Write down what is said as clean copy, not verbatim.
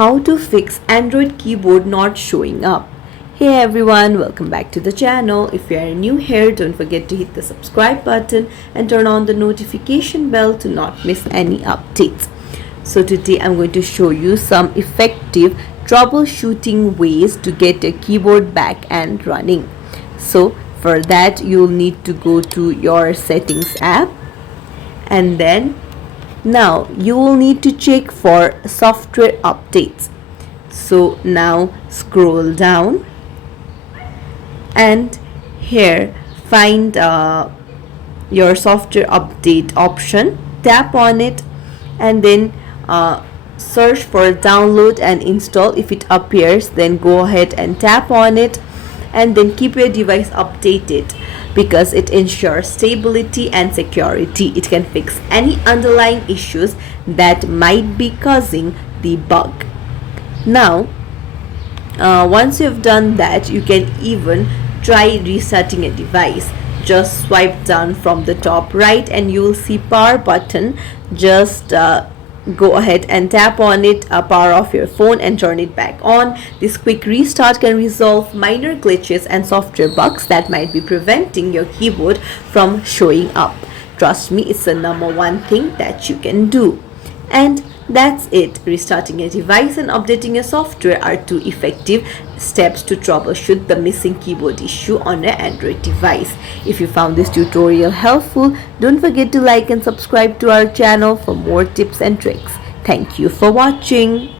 how to fix Android keyboard not showing up. Hey everyone, welcome back to the channel. If you are new here, don't forget to hit the subscribe button and turn on the notification bell to not miss any updates. So today I'm going to show you some effective troubleshooting ways to get your keyboard back and running. So for that you'll need to go to your settings app, and then now you will need to check for software updates. So now scroll down and here find your software update option, tap on it, and then search for download and install. If it appears, then go ahead and tap on it, and then keep your device updated because it ensures stability and security. It can fix any underlying issues that might be causing the bug. Now once you've done that, you can even try restarting a device. Just swipe down from the top right and you will see power button. Just go ahead and tap on it, power off your phone and turn it back on. This quick restart can resolve minor glitches and software bugs that might be preventing your keyboard from showing up. Trust me, it's the #1 thing that you can do. And that's it. Restarting a device and updating your software are two effective steps to troubleshoot the missing keyboard issue on an Android device. If you found this tutorial helpful, don't forget to like and subscribe to our channel for more tips and tricks. Thank you for watching.